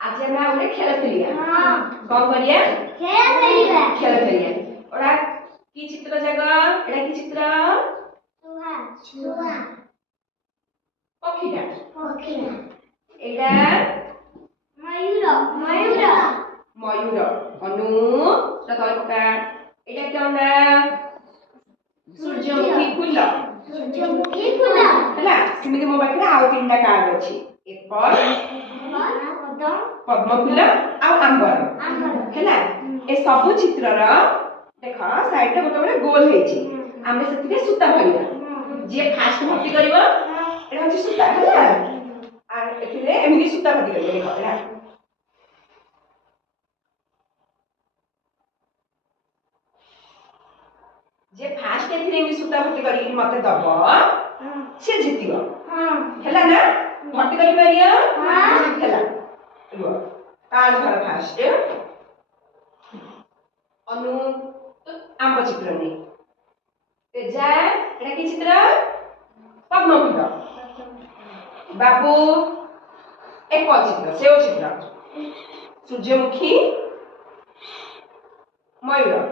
आज हम आउले खेल खेलिया हां कौन करिया खेल खेलिया ओरा की चित्र जगह एटा की चित्र छुआ पखीटा एटा मयूर अनु तो तले पका एटा कोनडा सूर्यमुखी फूल हैला सिमिति मो पाखरे आउ तीनटा कार्ड अछि एपर पद्म फूल आ आंबर हैला ए सब चित्रर देख साइड रे गोटे गोटे गोल हेछि आमे सेतिके सूता भरिया जे फास्ट भर्ती करबो एटा होछि सूता हैला आ एथिरे एमिति सूता भर्ती करबो देख हैला जे फास्ट एथिरे एमिति सूता भर्ती करी मते दबो से जितिबो हैला ना भर्ती करि परिया हैला लो कार्ड धर फास्ट अनु आंब चित्र ने तेजा एटा की चित्र पद्म फूल बाबू एक चित्र सेव चित्र सूर्यमुखी मयूर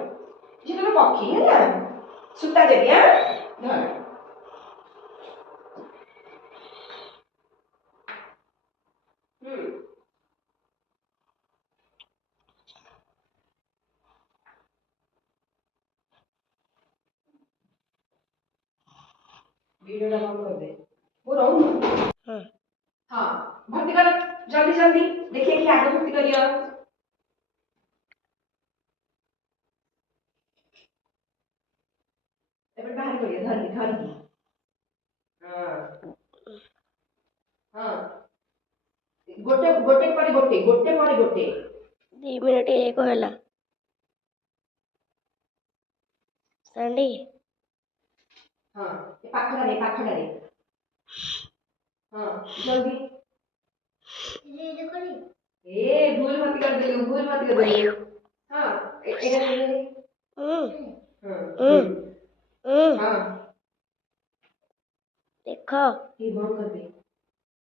चित्र पक्षी है ना सूता देबिया धर वीडियो टा बंद कर दे वो रहू हां भर्ती कर जल्दी जल्दी देखिए कि आगे भर्ती करियो एबे बाहर करियो धर हां हां गोटे गोटे पर गोटे 2 मिनिट एक होला सांडी हां ये पाखड़ा रे हां जल्दी ए भूल मत कर दे हां एटा ले हां देखो ये बंद कर दे